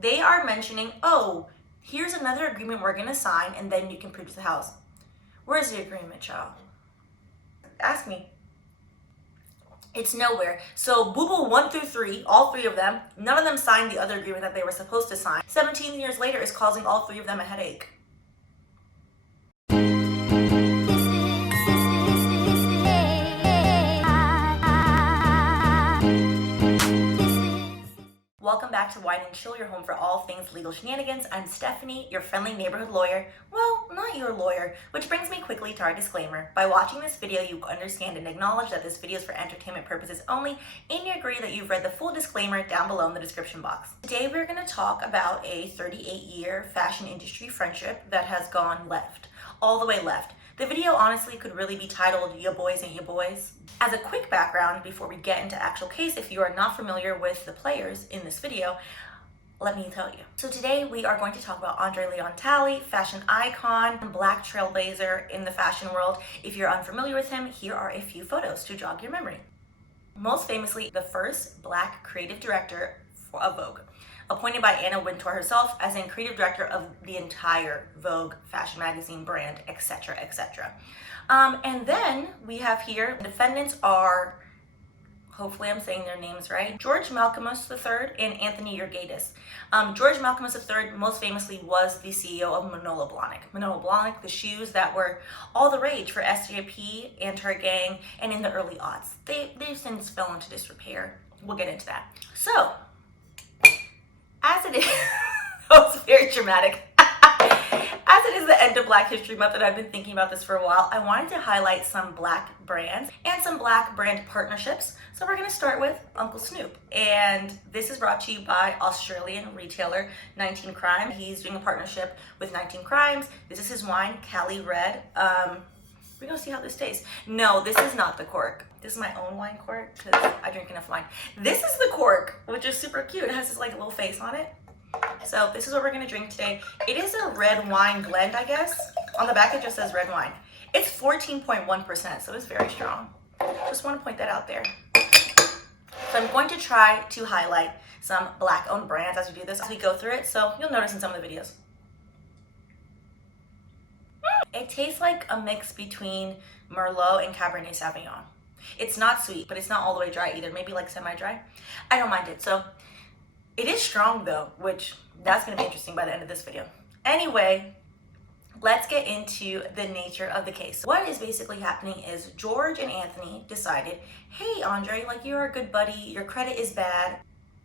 They are mentioning, oh, here's another agreement we're gonna sign and then you can purchase the house. Where's the agreement, child? Ask me. It's nowhere. So boo-boo 1 through 3, all 3 of them, none of them signed the other agreement that they were supposed to sign. 17 years later is causing all 3 of them a headache. Welcome back to Wine and Chill, your home for all things legal shenanigans. I'm Stephanie, your friendly neighborhood lawyer. Well, not your lawyer, which brings me quickly to our disclaimer. By watching this video, you understand and acknowledge that this video is for entertainment purposes only, and you agree that you've read the full disclaimer down below in the description box. Today, we're going to talk about a 38-year fashion industry friendship that has gone left, all the way left. The video honestly could really be titled "Ya Boys Ain't Ya Boys." As a quick background, before we get into actual case, if you are not familiar with the players in this video, let me tell you. So today we are going to talk about André Leon Talley, fashion icon, black trailblazer in the fashion world. If you're unfamiliar with him, here are a few photos to jog your memory. Most famously, the first black creative director of Vogue, appointed by Anna Wintour herself as in creative director of the entire Vogue fashion magazine brand, etc., etc. And then we have here, the defendants are, hopefully I'm saying their names right, George Malkemus III and Anthony Yurgatis. George Malkemus III most famously was the CEO of Manolo Blahnik. Manolo Blahnik, the shoes that were all the rage for SJP and her gang, and in the early aughts. They've since fell into disrepair. We'll get into that. So, as it is, that was very dramatic. As it is the end of Black History Month, and I've been thinking about this for a while, I wanted to highlight some black brands and some black brand partnerships. So we're going to start with Uncle Snoop. And this is brought to you by Australian retailer 19 Crimes. He's doing a partnership with 19 Crimes. This is his wine, Cali Red. We're going to see how this tastes. No, this is not the cork. This is my own wine cork because I drink enough wine. This is the cork, which is super cute. It has this like little face on it. So this is what we're going to drink today. It is a red wine blend, I guess. On the back it just says red wine. It's 14.1%, so it's very strong. Just want to point that out there. So I'm going to try to highlight some black owned brands as we do this, as we go through it. So you'll notice in some of the videos. It tastes like a mix between Merlot and Cabernet Sauvignon. It's not sweet, but it's not all the way dry either. Maybe like semi-dry. I don't mind it. So it is strong though, which that's going to be interesting by the end of this video. Anyway, let's get into the nature of the case. What is basically happening is George and Anthony decided, hey Andre, like you're a good buddy, your credit is bad.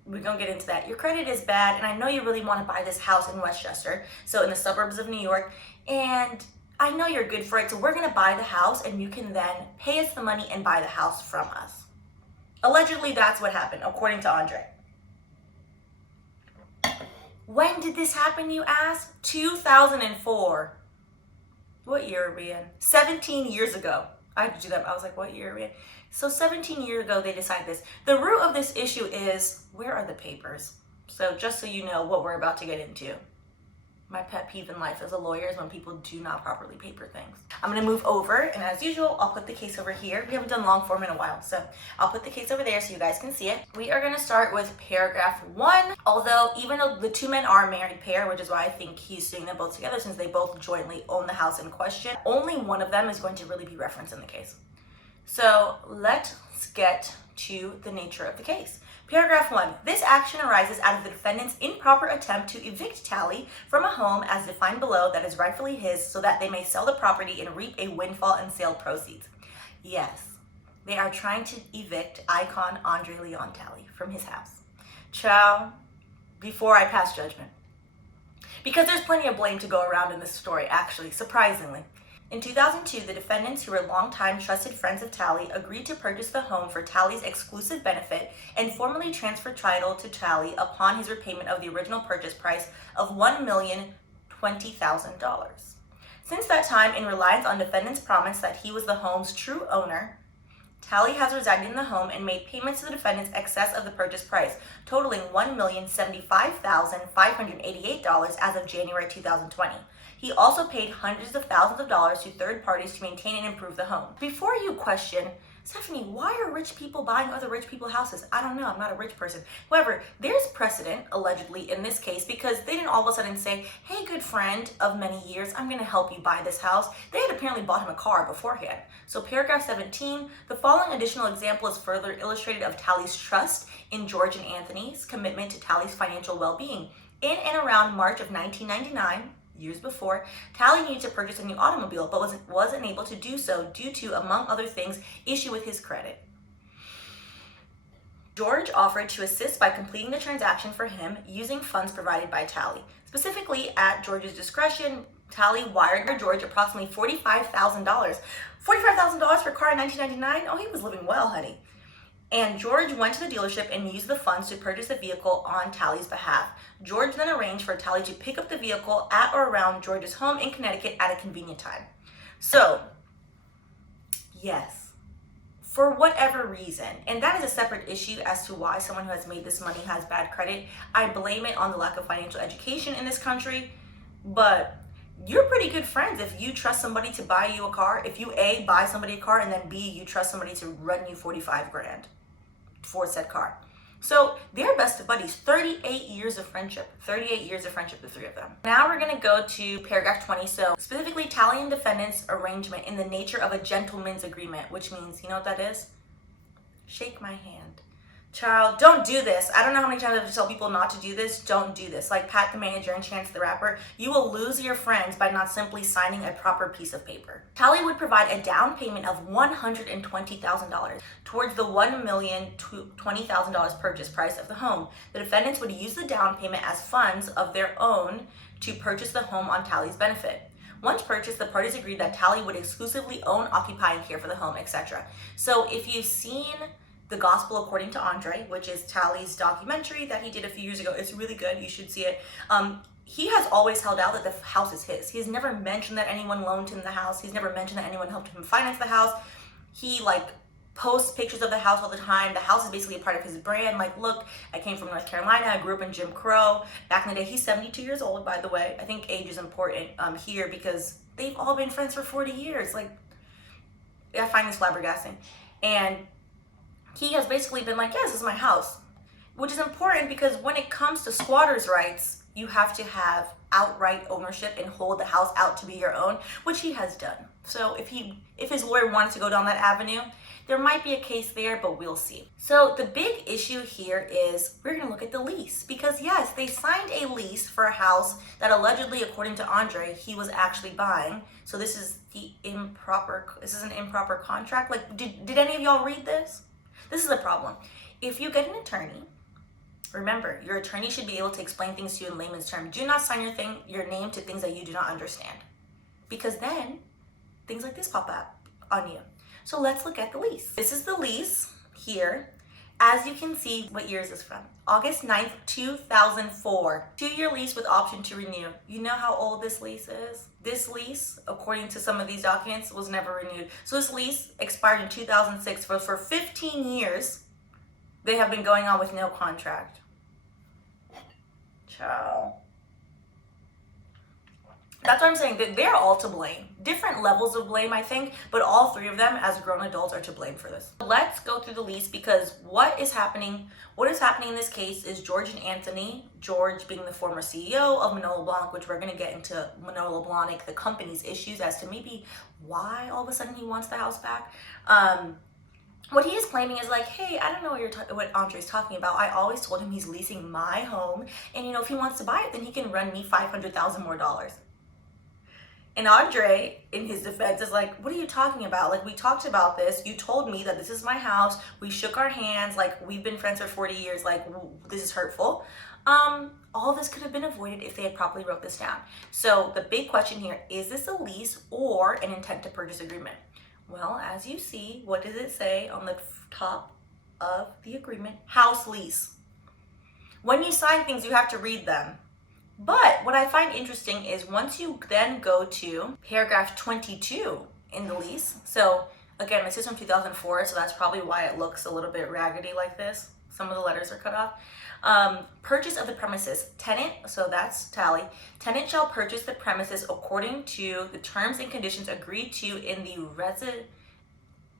We're gonna get into that. Your credit is bad, and I know you really want to buy this house in Westchester, so in the suburbs of New York, and I know you're good for it, so we're gonna buy the house and you can then pay us the money and buy the house from us. Allegedly, that's what happened, according to Andre. When did this happen, you ask? 2004. What year are we in? 17 years ago. I had to do that. I was like, what year are we in? So 17 years ago, they decided this. The root of this issue is, where are the papers? So just so you know what we're about to get into. My pet peeve in life as a lawyer is when people do not properly paper things. I'm gonna move over, and as usual, I'll put the case over here. We haven't done long form in a while, so I'll put the case over there so you guys can see it. We are gonna start with paragraph 1. Although, even though the 2 men are a married pair, which is why I think he's suing them both together since they both jointly own the house in question, only one of them is going to really be referenced in the case. So let's get to the nature of the case. Paragraph 1. This action arises out of the defendant's improper attempt to evict Talley from a home as defined below that is rightfully his so that they may sell the property and reap a windfall and sale proceeds. Yes, they are trying to evict icon André Leon Talley from his house. Ciao, before I pass judgment. Because there's plenty of blame to go around in this story, actually, surprisingly. In 2002, the defendants, who were longtime trusted friends of Talley, agreed to purchase the home for Talley's exclusive benefit and formally transfer title to Talley upon his repayment of the original purchase price of $1,020,000. Since that time, in reliance on defendant's promise that he was the home's true owner, Talley has resided in the home and made payments to the defendants excess of the purchase price, totaling $1,075,588 as of January 2020. He also paid hundreds of thousands of dollars to third parties to maintain and improve the home. Before you question, Stephanie, why are rich people buying other rich people's houses? I don't know, I'm not a rich person. However, there's precedent, allegedly, in this case, because they didn't all of a sudden say, hey, good friend of many years, I'm gonna help you buy this house. They had apparently bought him a car beforehand. So paragraph 17, the following additional example is further illustrated of Talley's trust in George and Anthony's commitment to Talley's financial well-being. In and around March of 1999, years before, Talley needed to purchase a new automobile, but wasn't able to do so due to, among other things, issue with his credit. George offered to assist by completing the transaction for him using funds provided by Talley. Specifically, at George's discretion, Talley wired George approximately $45,000. $45,000 for a car in 1999? Oh, he was living well, honey. And George went to the dealership and used the funds to purchase the vehicle on Talley's behalf. George then arranged for Talley to pick up the vehicle at or around George's home in Connecticut at a convenient time. So, yes, for whatever reason, and that is a separate issue as to why someone who has made this money has bad credit. I blame it on the lack of financial education in this country, but you're pretty good friends if you trust somebody to buy you a car. If you A, buy somebody a car, and then B, you trust somebody to run you 45 grand for said car. So they're best of buddies. 38 years of friendship. 38 years of friendship, the three of them. Now we're gonna go to paragraph 20. So specifically, Talley and defendant's arrangement in the nature of a gentleman's agreement, which means, you know what that is? Shake my hand. Child, don't do this. I don't know how many times I have to tell people not to do this. Don't do this. Like Pat the Manager and Chance the Rapper, you will lose your friends by not simply signing a proper piece of paper. Talley would provide a down payment of $120,000 towards the $1,020,000 purchase price of the home. The defendants would use the down payment as funds of their own to purchase the home on Talley's benefit. Once purchased, the parties agreed that Talley would exclusively own, occupy, and care for the home, etc. So if you've seen The Gospel According to André, which is Talley's documentary that he did a few years ago. It's really good. You should see it. He has always held out that the house is his. He's never mentioned that anyone loaned him the house. He's never mentioned that anyone helped him finance the house. He posts pictures of the house all the time. The house is basically a part of his brand. Like, look, I came from North Carolina. I grew up in Jim Crow. Back in the day, he's 72 years old, by the way. I think age is important here because they've all been friends for 40 years. Like, I find this flabbergasting. And he has basically been like, yes, this is my house, which is important because when it comes to squatters' rights, you have to have outright ownership and hold the house out to be your own, which he has done. So if his lawyer wanted to go down that avenue, there might be a case there, but we'll see. So the big issue here is we're gonna look at the lease because yes, they signed a lease for a house that allegedly, according to Andre, he was actually buying. So this is an improper contract. Like, did any of y'all read this? This is the problem. If you get an attorney, remember, your attorney should be able to explain things to you in layman's terms. Do not sign your name to things that you do not understand, because then things like this pop up on you. So let's look at the lease. This is the lease here. As you can see, what year is this from? August 9th, 2004. 2-year lease with option to renew. You know how old this lease is? This lease, according to some of these documents, was never renewed. So this lease expired in 2006. For 15 years, they have been going on with no contract. Ciao. That's what I'm saying, that they're all to blame. Different levels of blame, I think, but all three of them as grown adults are to blame for this. Let's go through the lease because what is happening in this case is George and Anthony, George being the former CEO of Manolo Blahnik, which we're gonna get into Manolo Blahnik, the company's issues as to maybe why all of a sudden he wants the house back. What he is claiming is like, hey, I don't know what Andre's talking about. I always told him he's leasing my home, and if he wants to buy it, then he can run me $500,000 more. And Andre, in his defense, is like, what are you talking about? Like, we talked about this. You told me that this is my house. We shook our hands. Like, we've been friends for 40 years. Like, this is hurtful. All this could have been avoided if they had properly wrote this down. So the big question here, is this a lease or an intent to purchase agreement? Well, as you see, what does it say on the top of the agreement? House lease. When you sign things, you have to read them. But what I find interesting is once you then go to paragraph 22 in the lease, so again, this is from 2004, so that's probably why it looks a little bit raggedy like this. Some of the letters are cut off. Purchase of the premises. Tenant, so that's Talley. Tenant shall purchase the premises according to the terms and conditions agreed to in the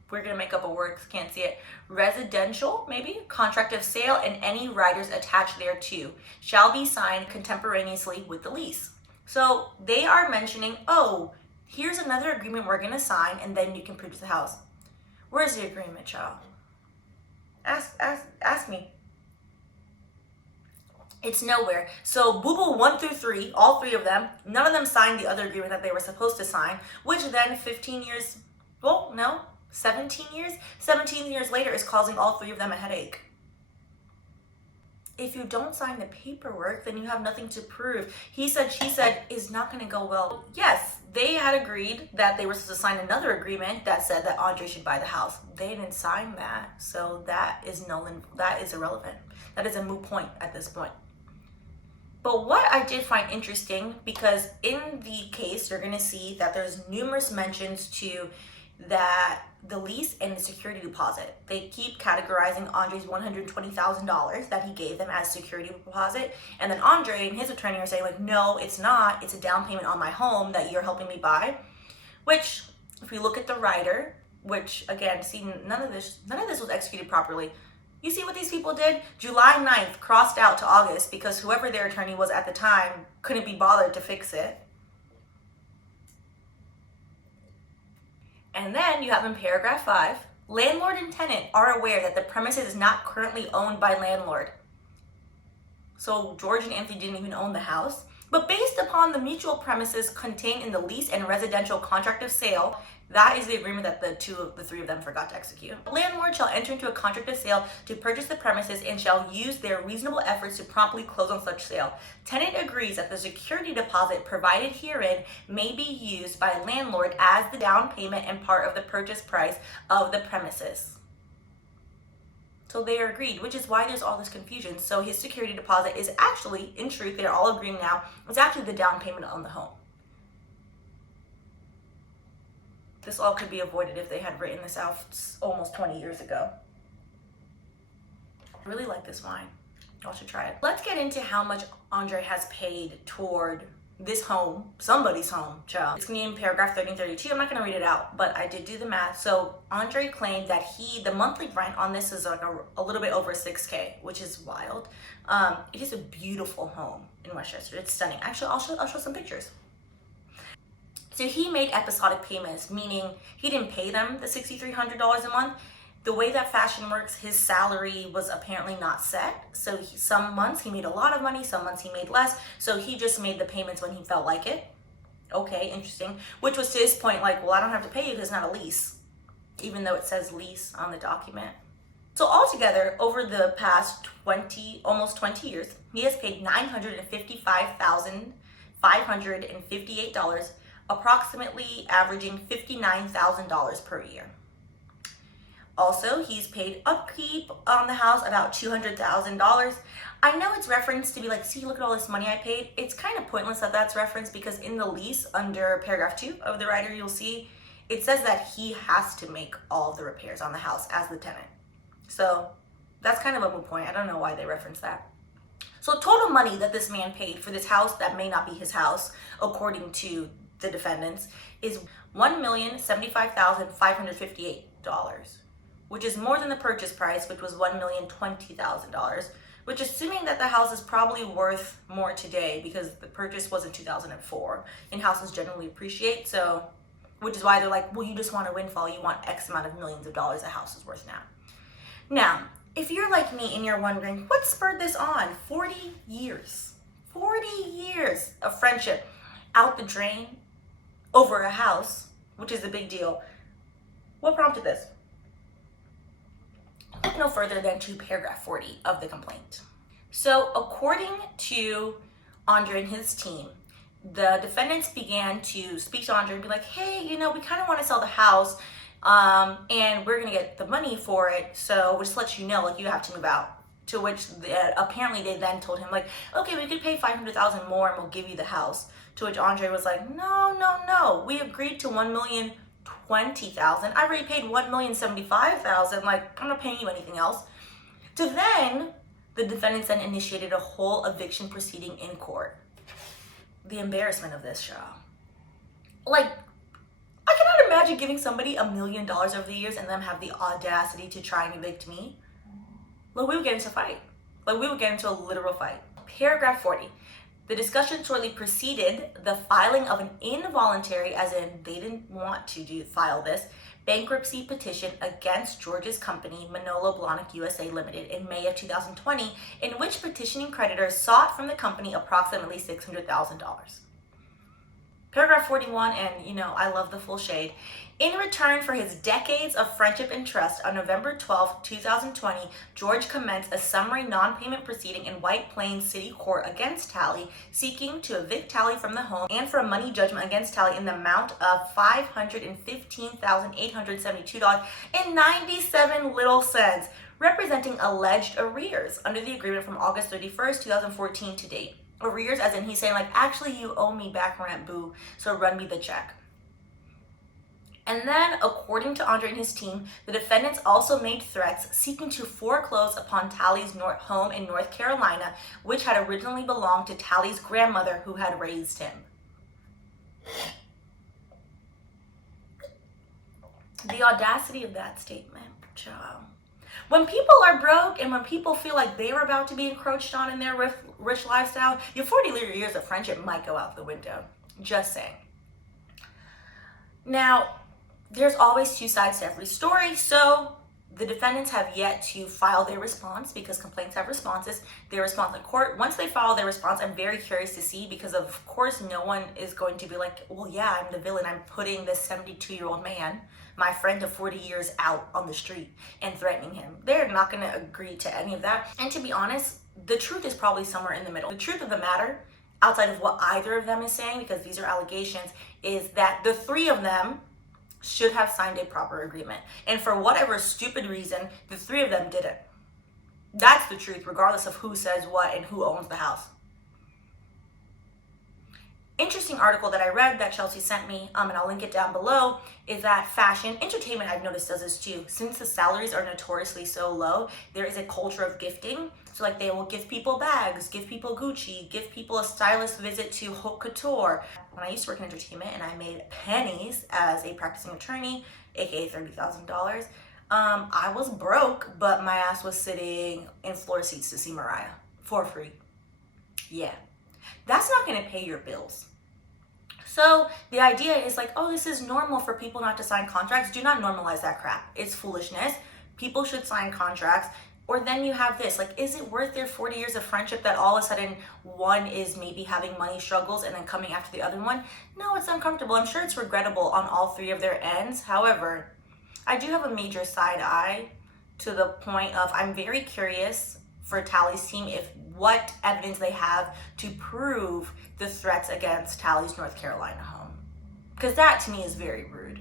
we're gonna make up a word because can't see it, residential, maybe, contract of sale and any riders attached thereto shall be signed contemporaneously with the lease. So they are mentioning, oh, here's another agreement we're gonna sign and then you can purchase the house. Where's the agreement, child? Ask me. It's nowhere. So Boo Boo 1 through 3, all three of them, none of them signed the other agreement that they were supposed to sign, which then 15 years, well, no, 17 years? 17 years later is causing all three of them a headache. If you don't sign the paperwork, then you have nothing to prove. He said, she said is not going to go well. Yes, they had agreed that they were supposed to sign another agreement that said that Andre should buy the house. They didn't sign that, so that is null and that is irrelevant. That is a moot point at this point. But what I did find interesting, because in the case, you're going to see that there's numerous mentions to that the lease and the security deposit. They keep categorizing Andre's $120,000 that he gave them as security deposit. And then Andre and his attorney are saying like, no, it's not. It's a down payment on my home that you're helping me buy. Which, if we look at the rider, which again, see, none of this was executed properly. You see what these people did? July 9th crossed out to August because whoever their attorney was at the time couldn't be bothered to fix it. And then you have in paragraph 5, landlord and tenant are aware that the premises is not currently owned by landlord. So George and Anthony didn't even own the house. But based upon the mutual premises contained in the lease and residential contract of sale, that is the agreement that the three of them forgot to execute. The landlord shall enter into a contract of sale to purchase the premises and shall use their reasonable efforts to promptly close on such sale. Tenant agrees that the security deposit provided herein may be used by landlord as the down payment and part of the purchase price of the premises. So they are agreed, which is why there's all this confusion. So his security deposit is actually, in truth, they're all agreeing now, it's actually the down payment on the home. This all could be avoided if they had written this out almost 20 years ago. I really like this wine. Y'all should try it. Let's get into how much Andre has paid toward this home, somebody's home, child. It's gonna be in paragraph 30 and 32. I'm not gonna read it out, but I did do the math. So Andre claimed that the monthly rent on this is like a little bit over $6K, which is wild. It is a beautiful home in Westchester. It's stunning. Actually, I'll show some pictures. So he made episodic payments, meaning he didn't pay them the $6,300 a month. The way that fashion works, his salary was apparently not set. So some months he made a lot of money, some months he made less. So he just made the payments when he felt like it. Okay, interesting. Which was to his point, like, well, I don't have to pay you because it's not a lease, even though it says lease on the document. So altogether, over the past almost 20 years, he has paid $955,558, approximately averaging $59,000 per year. Also, he's paid upkeep on the house about $200,000. I know it's referenced to be like, see, look at all this money I paid. It's kind of pointless that that's referenced because in the lease under paragraph 2 of the rider, you'll see it says that he has to make all of the repairs on the house as the tenant. So that's kind of a moot point. I don't know why they reference that. So total money that this man paid for this house that may not be his house, according to the defendants, is $1,075,558, which is more than the purchase price, which was $1,020,000, which assuming that the house is probably worth more today because the purchase was in 2004 and houses generally appreciate. So, which is why they're like, well, you just want a windfall. You want X amount of millions of dollars a house is worth now. Now, if you're like me and you're wondering, what spurred this on? 40 years of friendship out the drain over a house, which is a big deal. What prompted this? Look no further than to paragraph 40 of the complaint. So according to Andre and his team, the defendants began to speak to Andre and be like, hey, we kind of want to sell the house and we're going to get the money for it. So we'll just let you know, you have to move out. To which apparently they then told him like, okay, we could pay $500,000 more and we'll give you the house. To which Andre was like, no. We agreed to $1,020,000. I already paid $1,075,000. Like, I'm not paying you anything else. To then, the defendants then initiated a whole eviction proceeding in court. The embarrassment of this show. Like, I cannot imagine giving somebody $1 million over the years and them have the audacity to try and evict me? Like, we would get into a fight. Like, we would get into a literal fight. Paragraph 40. The discussion shortly preceded the filing of an involuntary, as in they didn't want to file this, bankruptcy petition against George's company, Manolo Blahnik USA Limited, in May of 2020, in which petitioning creditors sought from the company approximately $600,000. Paragraph 41, and I love the full shade. In return for his decades of friendship and trust, on November 12, 2020, George commenced a summary non-payment proceeding in White Plains City Court against Talley, seeking to evict Talley from the home and for a money judgment against Talley in the amount of $515,872.97, representing alleged arrears under the agreement from August 31st, 2014 to date. Arrears as in he's saying, like, actually you owe me back rent, boo, so run me the check. And then, according to André and his team, the defendants also made threats seeking to foreclose upon Talley's home in North Carolina, which had originally belonged to Talley's grandmother who had raised him. The audacity of that statement, child. When people are broke and when people feel like they were about to be encroached on in their rich lifestyle, your 40 years of friendship might go out the window. Just saying. Now, there's always two sides to every story, so the defendants have yet to file their response because complaints have responses. Their response in court, once they file their response, I'm very curious to see, because of course no one is going to be like, well, yeah, I'm the villain. I'm putting this 72-year-old man, my friend of 40 years, out on the street and threatening him. They're not going to agree to any of that. And to be honest, the truth is probably somewhere in the middle. The truth of the matter, outside of what either of them is saying, because these are allegations, is that the three of them should have signed a proper agreement. And for whatever stupid reason, the three of them didn't. That's the truth, regardless of who says what and who owns the house. Interesting article that I read that Chelsea sent me, and I'll link it down below, is that fashion, entertainment, I've noticed, does this too. Since the salaries are notoriously so low, there is a culture of gifting. So like they will give people bags, give people Gucci, give people a stylist visit to haute couture. When I used to work in entertainment and I made pennies as a practicing attorney, aka $30,000, I was broke, but my ass was sitting in floor seats to see Mariah for free. Yeah, that's not gonna pay your bills. So the idea is like, oh, this is normal for people not to sign contracts. Do not normalize that crap. It's foolishness. People should sign contracts. Or then you have this, like, is it worth their 40 years of friendship that all of a sudden one is maybe having money struggles and then coming after the other one? No, it's uncomfortable. I'm sure it's regrettable on all three of their ends. However, I do have a major side eye to the point of I'm very curious for Talley's team if what evidence they have to prove the threats against Talley's North Carolina home. Because that to me is very rude.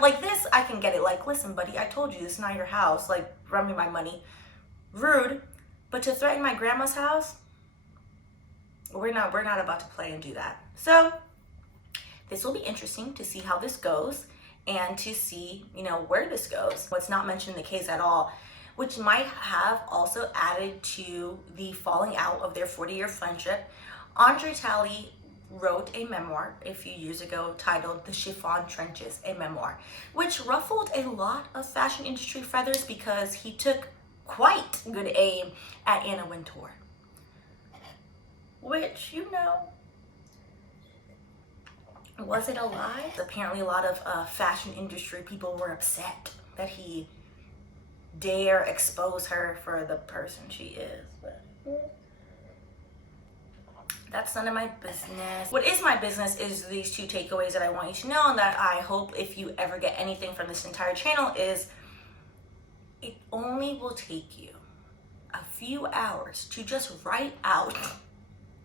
Like this, I can get it. Like, listen, buddy, I told you this is not your house. Like, run me my money. Rude. But to threaten my grandma's house, we're not about to play and do that. So this will be interesting to see how this goes and to see, where this goes. What's not mentioned in the case at all, which might have also added to the falling out of their 40-year friendship. André Talley wrote a memoir a few years ago titled The Chiffon Trenches, a memoir, which ruffled a lot of fashion industry feathers because he took quite good aim at Anna Wintour. Which, was it a lie? Apparently a lot of fashion industry people were upset that he dare expose her for the person she is. But that's none of my business. What is my business is these two takeaways that I want you to know, and that I hope if you ever get anything from this entire channel is it only will take you a few hours to just write out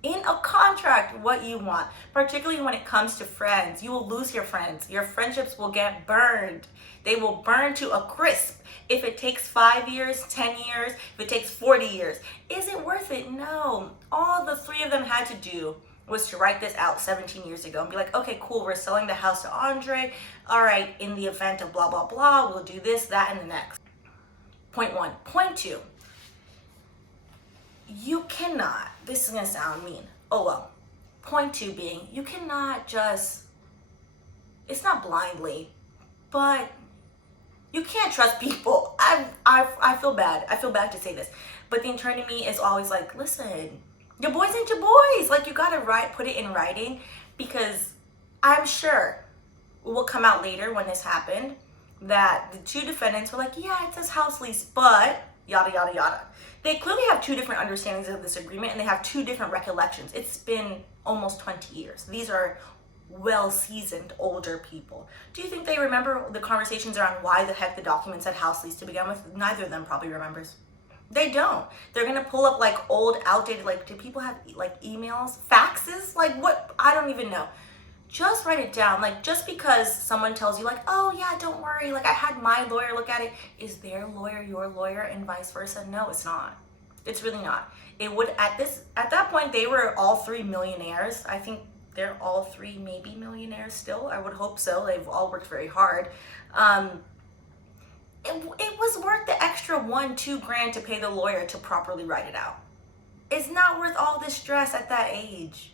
in a contract what you want, particularly when it comes to friends. You will lose your friends. Your friendships will get burned. They will burn to a crisp. If it takes 5 years, 10 years, if it takes 40 years, is it worth it? No. All the three of them had to do was to write this out 17 years ago and be like, okay, cool, we're selling the house to André. All right, in the event of blah, blah, blah, we'll do this, that, and the next. Point one. Point two. You cannot, this is gonna sound mean, oh well. Point two being, you cannot just it's not blindly, but you can't trust people. I feel bad. I feel bad to say this, but the attorney in me is always like, listen, your boys ain't your boys. Like, you gotta put it in writing, because I'm sure it will come out later when this happened that the two defendants were like, yeah, it says house lease, but yada yada yada. They clearly have two different understandings of this agreement, and they have two different recollections. It's been almost 20 years. These are well-seasoned older people. Do you think they remember the conversations around why the heck the document said house lease to begin with? Neither of them probably remembers. They don't. They're gonna pull up like old, outdated, like, do people have like emails, faxes? Like, what? I don't even know. Just write it down. Like, just because someone tells you like, oh yeah, don't worry, like I had my lawyer look at it, is their lawyer your lawyer and vice versa? No, it's not. It's really not. It would, at that point, they were all three millionaires. I think they're all three maybe millionaires still. I would hope so. They've all worked very hard. It was worth the extra $2,000 to pay the lawyer to properly write it out. It's not worth all this stress at that age.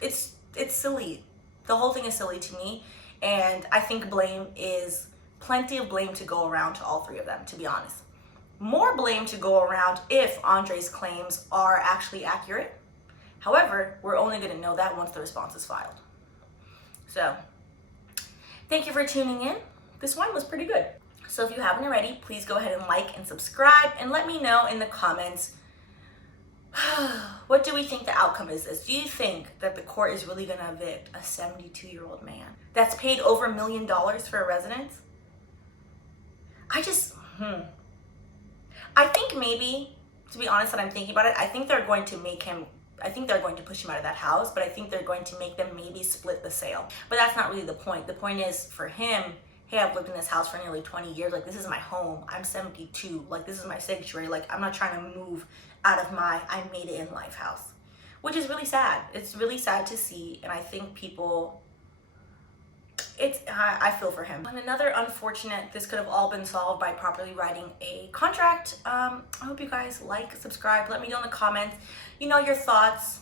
It's silly. The whole thing is silly to me, and I think plenty of blame to go around to all three of them, to be honest. More blame to go around if Andre's claims are actually accurate. However, we're only going to know that once the response is filed. So, thank you for tuning in. This one was pretty good. So if you haven't already, please go ahead and like and subscribe, and let me know in the comments, what do we think the outcome is this? Do you think that the court is really going to evict a 72-year-old man that's paid over $1 million for a residence? I think maybe, to be honest, that I'm thinking about it, I think they're going to push him out of that house, but I think they're going to make them maybe split the sale. But that's not really the point. The point is, for him, hey, I've lived in this house for nearly 20 years. Like, this is my home. I'm 72. Like, this is my sanctuary. Like, I'm not trying to move out of my I made it in life house, which is really sad. It's really sad to see, and I think I feel for him. And another unfortunate, this could have all been solved by properly writing a contract. I hope you guys like, subscribe, let me know in the comments, your thoughts.